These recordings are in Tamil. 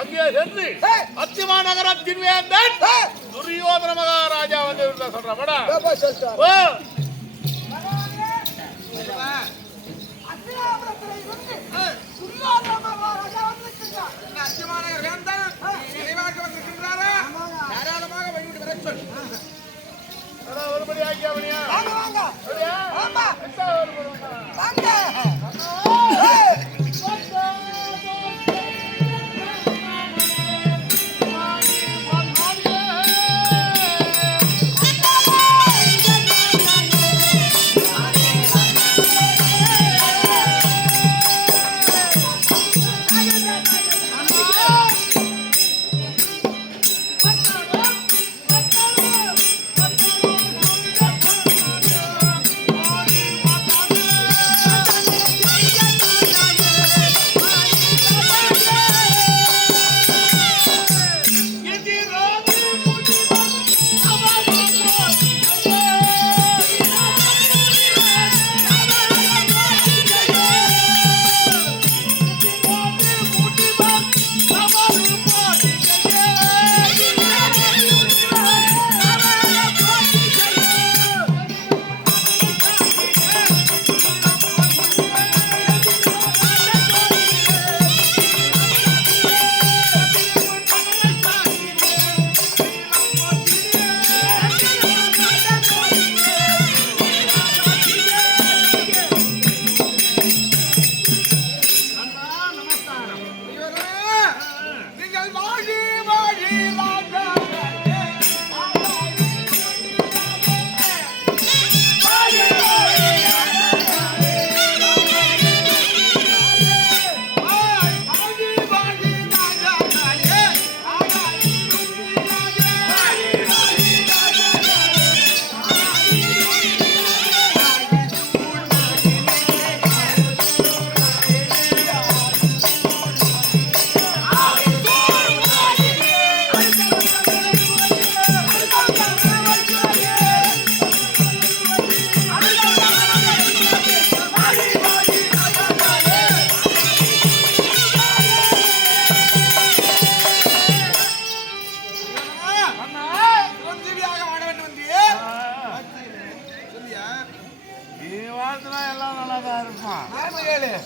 அங்கே சென்று அத்திமா நகரத்தின் வேந்தன் துரியோதன மகாராஜா வந்து சொல்றா ஒருபடி ஆக்கியா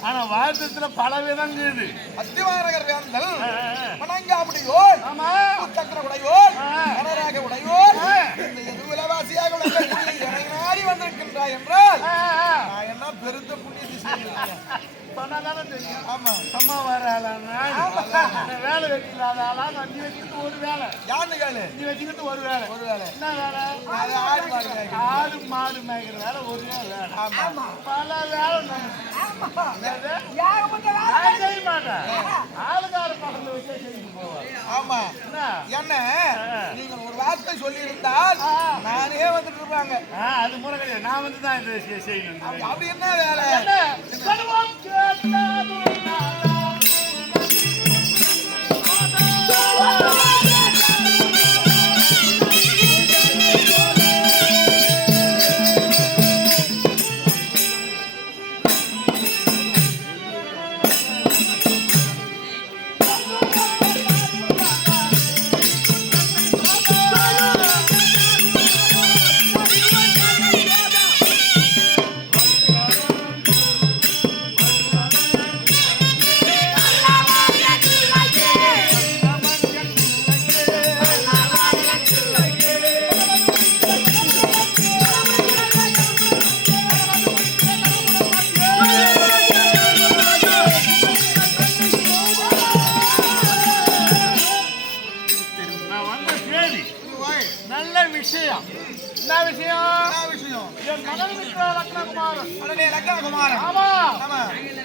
ஆனா வாழ்த்துல பல விதங்குது. அத்திவாரகர் வேந்தல் மணங்காமுடியோ சக்கர உடையோ கனராக உடையோ இந்த எதுவிலவாசியாக நாடி வந்திருக்கின்றாய் என்றால் நான் என்ன பெருத்த புண்ணியத்தை செய்கிறேன். சொன்னாதானே தெரியும். ஆமா சும்மா வராளா வேலை வச்சுக்கிறாளா நீ வச்சுக்கிட்டு ஒரு வேலை யாரு வேலை நீ வச்சுக்கிட்டு ஒரு வேலை என்ன வேலை ஆடு மாடு மேய்க்கிற வேலை ஒரு வேலை பல வேலை செய்ய மாட்டேன் ஆளுக்கார பக்கத்துல வச்சே செஞ்சு போவேன். ஆமா என்ன நீங்கள் ஒரு வார்த்தை சொல்லி இருந்தால் நானே வந்துட்டு இருப்பாங்க. அது முறை கிடையாது. நான் வந்து தான் இதை செய்யணும். அப்படி என்ன வேலை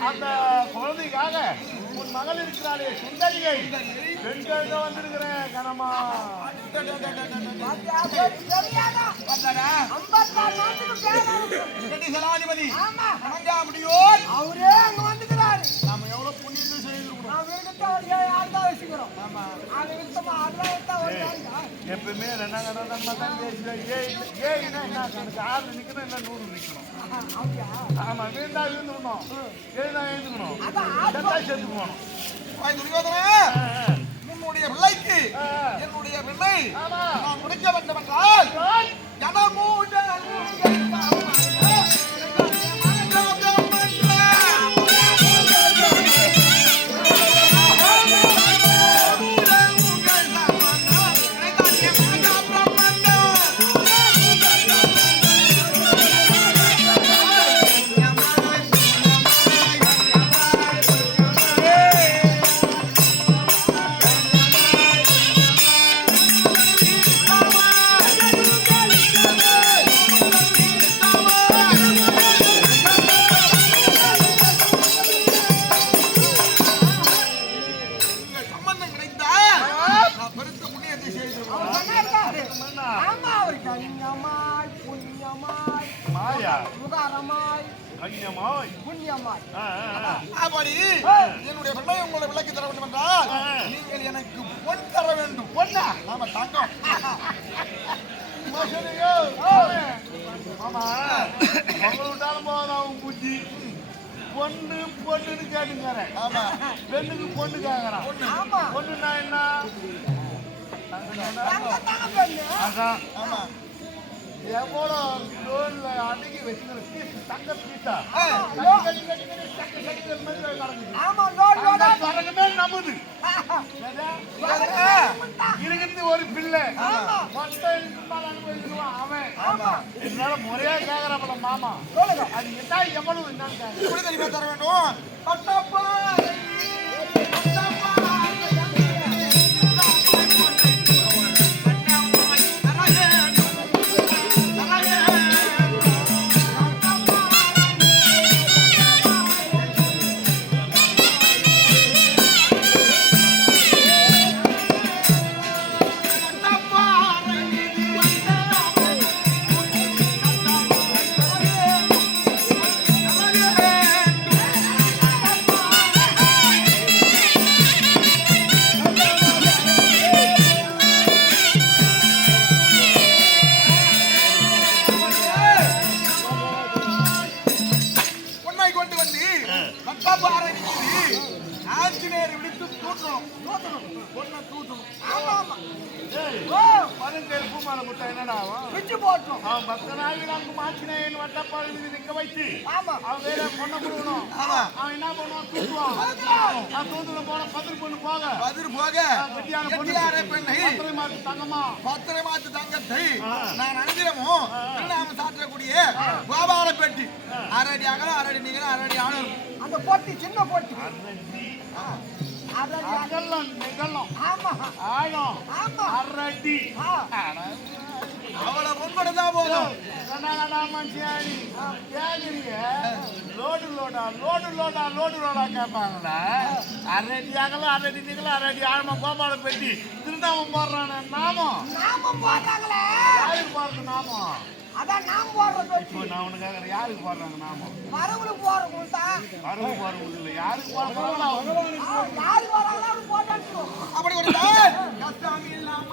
அந்த குழந்தைக்காக உன் மகள் இருக்கிறாளே சுந்தரியை பெண்கள் வந்திருக்கிறேன் கனமா சனாதிபதி அவரே அங்க வந்துக்கிறாரு. நாம எவ்வளவு புண்ணியத்தை செய்யணும். எப்பவுமே ஆறு நிக்கணும் இல்ல 100 நிக்கணும். ஆமா வீண்டா இருந்துக்கணும் எழுந்தா எழுந்துக்கணும் செத்து போகணும். நான் முடிக்க வேண்டும் என்றால் ஜனமூடல் என்னுடைய பிள்ளை உங்களை விளக்கி தர வேண்டும் என்றால் நீங்கள் எனக்கு பொன் தர வேண்டும். பொண்ணா? ஆமா, தங்கம். ஆமா, உங்கள்கிட்டாலும் போதும் புத்தி. பொண்ணு பொண்ணுன்னு கேட்டுங்கிறேன். ஆமா, பெண்ணுக்கு பொண்ணு கேட்கறான். பொண்ணுன்னா என்ன? அதான். ஆமா, எவ்வளோ லோன்ல அன்னைக்கு வச்சுக்கிற பீஸ் தங்க பீஸா நடக்குமே நம்புது இருக்கிறது ஒரு பிள்ளை மொத்தம் அனுபவிச்சுவான் அவன். என்னால முறையா கேக்குறாப்பல மாமா அது என்ன எவ்வளவு என்னன்னு தர வேண்டும். ஆஞ்சநேயர் விடுத்து தூட்டணும். பொண்ணை தூட்டணும். பருங்கையில் பூமாலை முட்டை என்னடா விட்டு போட்டோம். அவன் 10 நாள் நாங்க ஆஞ்சநேயன் வட்டப்பாடு மீது நிக்க வச்சு அவன் வேற பொண்ணை கொடுக்கணும். அவன் என்ன பண்ணுவான்? தூக்குவான். தூத்துல போன பதிர் பொண்ணு போக பெண்ணை பத்திரை மாத்து தங்கத்தை நான் அணிந்திரமும் நாம சாற்றக்கூடிய கோபால பெட்டி 6 அடி அகலம், 6 அடி நீளம், 6 அடி ஆழம். அந்த போட்டி சின்ன போட்டி அவ்வளவு பொன்படுதான் போதும். லோடு லோடா லோடு லோடா லோடு லோடா கேட்பாங்களா? 6 அடி அகலம், 6 அடி நீளம், 6 அடி ஆழமா கோபால பெட்டி திருநாமம் போடுறானே நாமம். நாமம் போடுறாங்களே, யாருக்கு போடுறது நாமம்? அதான் நாம் போடுறது. இப்போ நான் உனக்கு யாருக்கு போடுறாங்க நாமம்? மரபுக்கு போறவங்க தான். மரபு போறவங்க இல்லை, யாருக்கு போடுறாங்க? யாரு வராங்களோ போட்டாச்சு. அப்படி ஒரு கஷ்டம் இல்லாம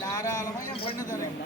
தாராளமா என் பெண்ணு தரேன்.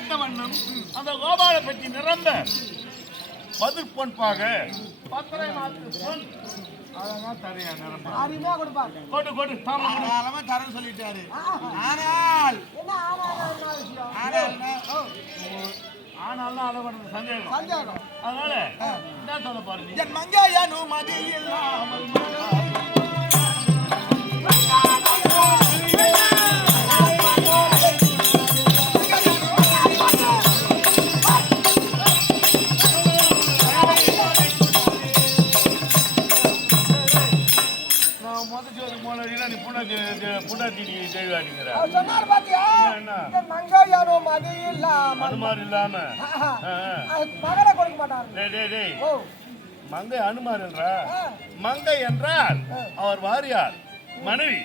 கேட்ட வண்ணம் அந்த கோபால பெட்டி நிரம்ப பதில் பொன்பாக பத்திரை மாத்து பொன் அதெல்லாம் தரையா நிரம்ப அருமையா கொடுப்பாங்க. கொடு கொடு தாராளமா தரேன்னு சொல்லிட்டாரு. ஆனால் ஆனாலும் அதை பண்ண சந்தேகம். அதனால என்ன சொல்ல பாருங்க, என் மங்கையனு மதி இல்லாமல் மங்கை அனுமார் என்றார். மங்கை என்றால் அவர் வாரியார் மனைவி.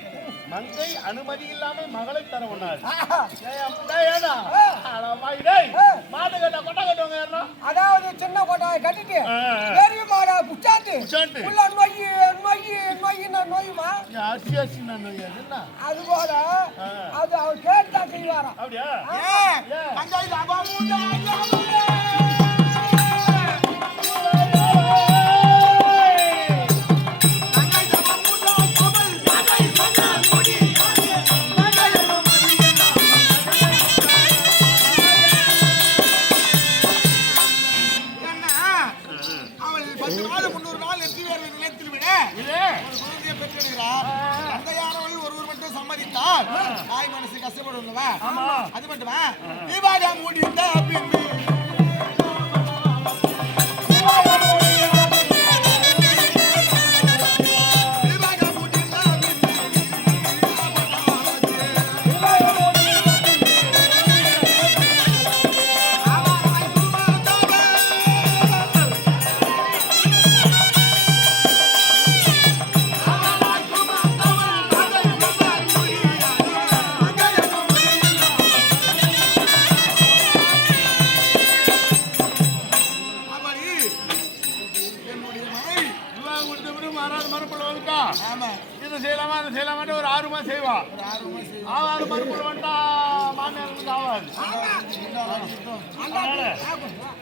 மங்கை அனுமதி இல்லாமல் மகளை தர ஒண்ணாரு. அதாவது சின்ன கொட்டாயை கட்டிட்டு பெரிய மாடா புச்சாட்டு நோயுமா அது போல அது அவர் கேட்டா செய்வாரா? அப்படியா? தாய் மனசு கஷ்டப்படுவா அது மட்டுமா தீபாவளி முடிந்த பின்பு இது செய்யலாமா அது செய்யலாமான்னு ஒரு 6 மாசம் செய்வா. 6 மறுபடி வந்தா மாமியாருக்கு ஆகாது. அதனால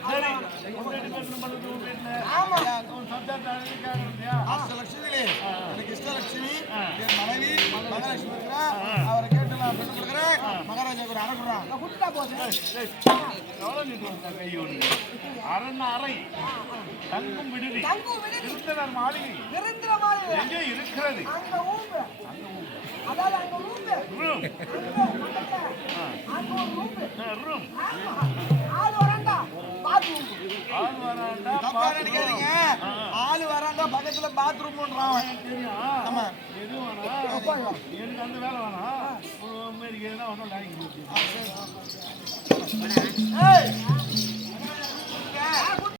சரி கிருஷ்ணலட்சுமி என் மனைவி மகாலட்சுமி அவரை கேட்டு நான் பெற்று கொடுக்குறேன். மகாராஜா ஒரு அரைக்குறான் அரை தங்கும் விடுதி விருந்தினர் மாளிகை எங்கே இருக்கிறது? ஆளு வராண்டா பக்கத்துல பாத்ரூம் ஆமா எனக்கு அந்த வேலை வேணாம்.